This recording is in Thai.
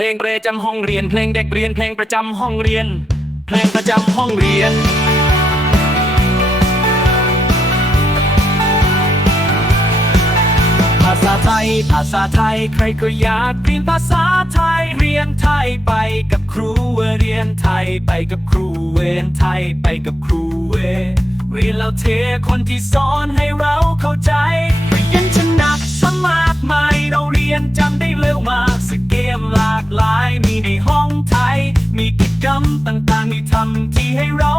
ลงประจำห้องเรียน เพลงเด็กเรียนเพลงประจำห้องเรียน เพลงประจำห้องเรียนภาษาไทย ภาษาไทย ใครก็อยากเรียนภาษาไทย เรียนไทยไปกับครูเวเรียนไทยไปกับครูเวรียนไทยไปกับครูเวเรียนแล้วเทคนที่สอนให้ มีกิจกรรมต่างๆที่ทำที่ให้เรา